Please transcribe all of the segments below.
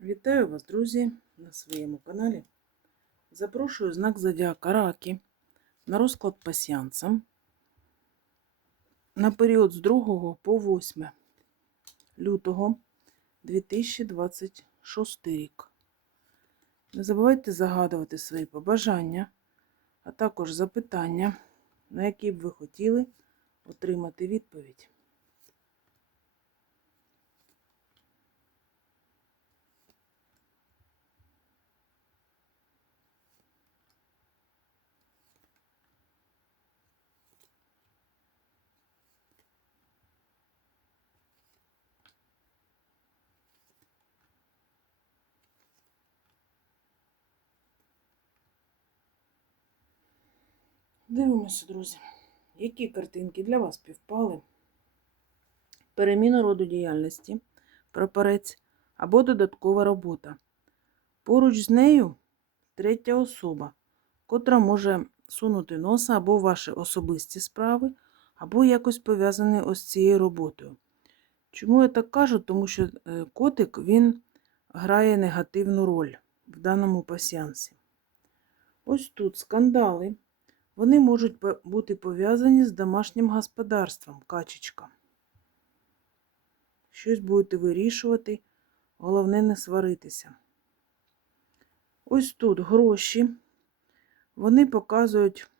Вітаю вас, друзі, на своєму каналі. Запрошую знак Зодіака Раки на розклад пасіянцам на період з 2 по 8 лютого 2026 рік. Не забувайте загадувати свої побажання, а також запитання, на які б ви хотіли отримати відповідь. Дивимося, друзі, які картинки для вас півпали. Переміна роду діяльності, прапорець або додаткова робота. Поруч з нею третя особа, котра може сунути носа або ваші особисті справи, або якось пов'язані ось цією роботою. Чому я так кажу? Тому що е, котик він грає негативну роль в даному пасіансі. Ось тут скандали. Вони можуть бути пов'язані з домашнім господарством, качечка. Щось будете вирішувати, головне не сваритися. Ось тут гроші. Вони показують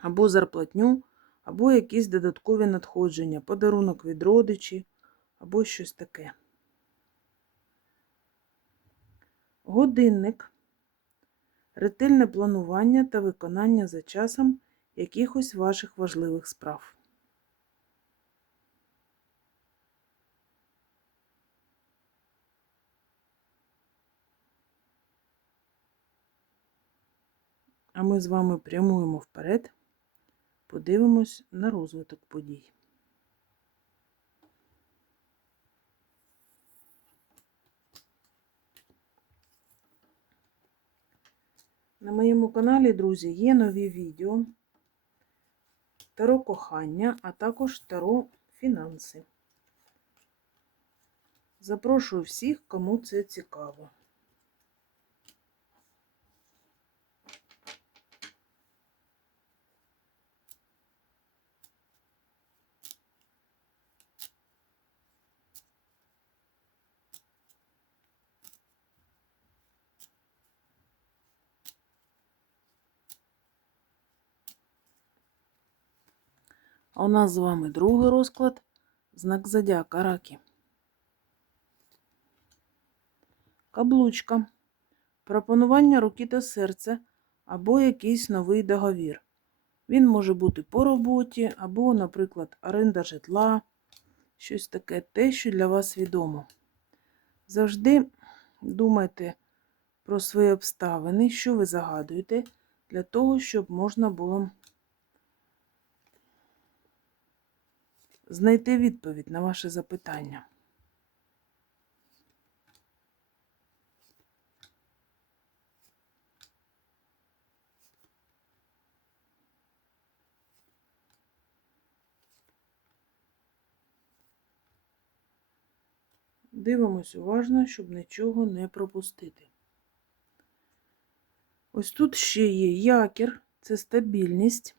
або зарплатню, або якісь додаткові надходження, подарунок від родичів, або щось таке. Годинник ретельне планування та виконання за часом якихось ваших важливих справ. А ми з вами прямуємо вперед, подивимось на розвиток подій. На моєму каналі, друзі, є нові відео Таро кохання, а також Таро фінанси. Запрошую всіх, кому це цікаво. А у нас з вами другий розклад знак зодіака раки. Каблучка. Пропонування руки та серця або якийсь новий договір. Він може бути по роботі, або, наприклад, оренда житла, щось таке, те, що для вас відомо. Завжди думайте про свої обставини, що ви загадуєте, для того, щоб можна було знайти відповідь на ваше запитання. Дивимось уважно, щоб нічого не пропустити. Ось тут ще є якір, це стабільність.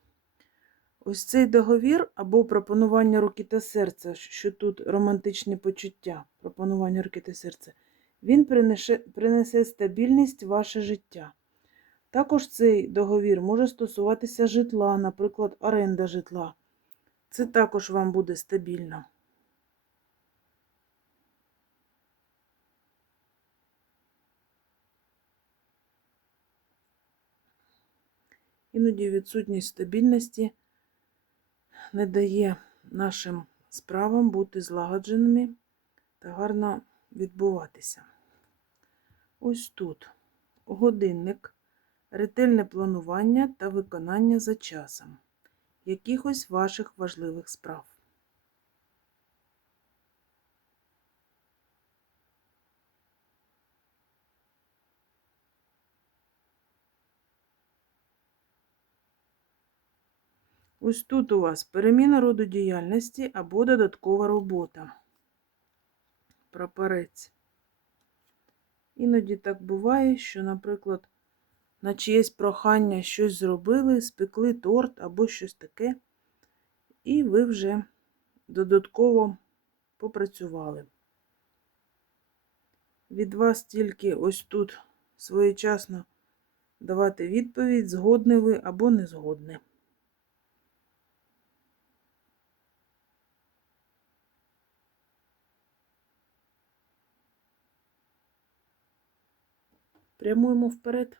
Ось цей договір або пропонування руки та серця, що тут романтичне почуття, пропонування руки та серця, він принесе, принесе стабільність в ваше життя. Також цей договір може стосуватися житла, наприклад, оренда житла. Це також вам буде стабільно. Іноді відсутність стабільності не дає нашим справам бути злагодженими та гарно відбуватися. Ось тут годинник, ретельне планування та виконання за часом якихось ваших важливих справ. Ось тут у вас переміна роду діяльності або додаткова робота. Прапорець. Іноді так буває, що, наприклад, на чиєсь прохання щось зробили, спекли торт або щось таке, і ви вже додатково попрацювали. Від вас тільки ось тут своєчасно давати відповідь, згодні ви або не згодні. Прямуємо вперед.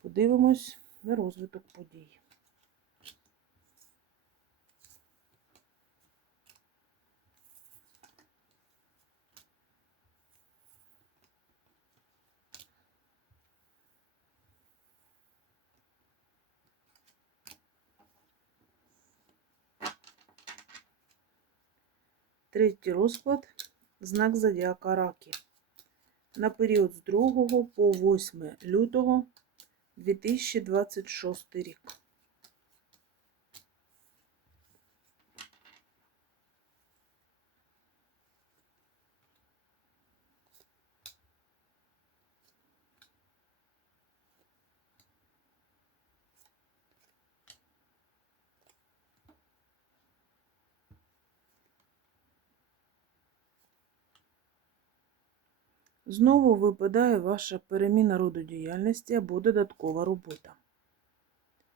Подивимось на розвиток подій. Третій розклад знак зодіака Раки на період з 2 по 8 лютого 2026 рік. Знову випадає ваша переміна роду діяльності або додаткова робота.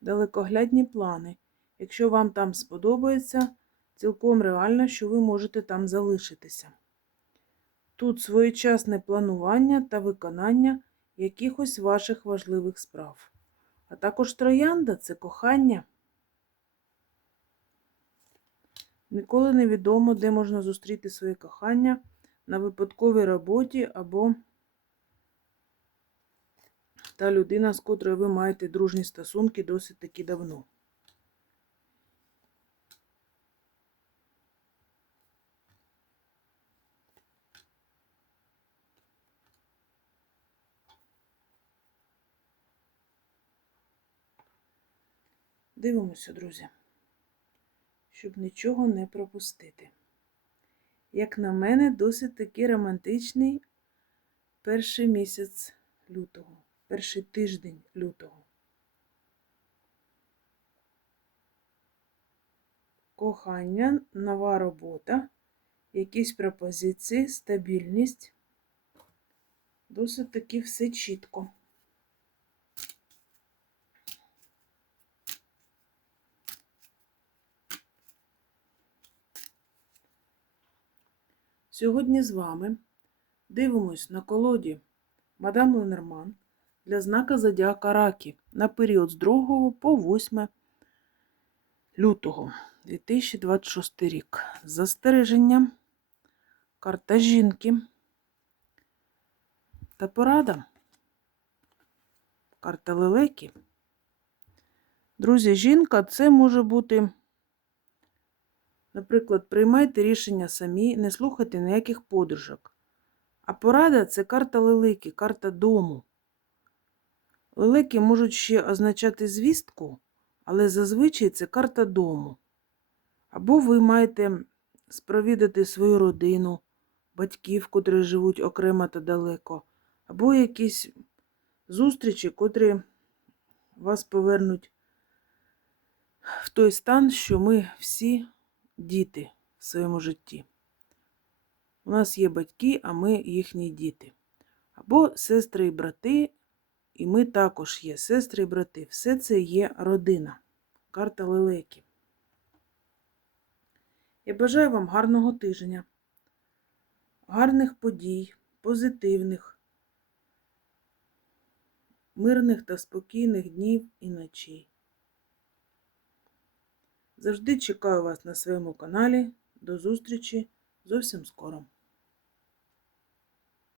Далекоглядні плани. Якщо вам там сподобається, цілком реально, що ви можете там залишитися. Тут своєчасне планування та виконання якихось ваших важливих справ. А також троянда це кохання. Ніколи не відомо, де можна зустріти своє кохання на випадковій роботі або та людина, з котрою ви маєте дружні стосунки досить таки давно. Дивимося, друзі, щоб нічого не пропустити. Як на мене, досить таки романтичний перший місяць лютого, перший тиждень лютого. Кохання, нова робота, якісь пропозиції, стабільність. Досить таки все чітко. Сьогодні з вами дивимось на колоді Мадам Ленерман для знака Зодіака Раки на період з 2 по 8 лютого 2026 рік. Застереження, карта жінки та порада, карта лелеки. Друзі, жінка це може бути. Наприклад, приймайте рішення самі, не слухайте ніяких подружок. А порада це карта лелики, карта дому. Лелеки можуть ще означати звістку, але зазвичай це карта дому. Або ви маєте спровідати свою родину, батьків, котрі живуть окремо та далеко, або якісь зустрічі, котрі вас повернуть в той стан, що ми всі діти в своєму житті. У нас є батьки, а ми їхні діти. Або сестри і брати, і ми також є сестри і брати. Все це є родина. Карта лелеки. Я бажаю вам гарного тижня, гарних подій, позитивних, мирних та спокійних днів і ночей. Завжди чекаю вас на своєму каналі. До зустрічі зовсім скоро.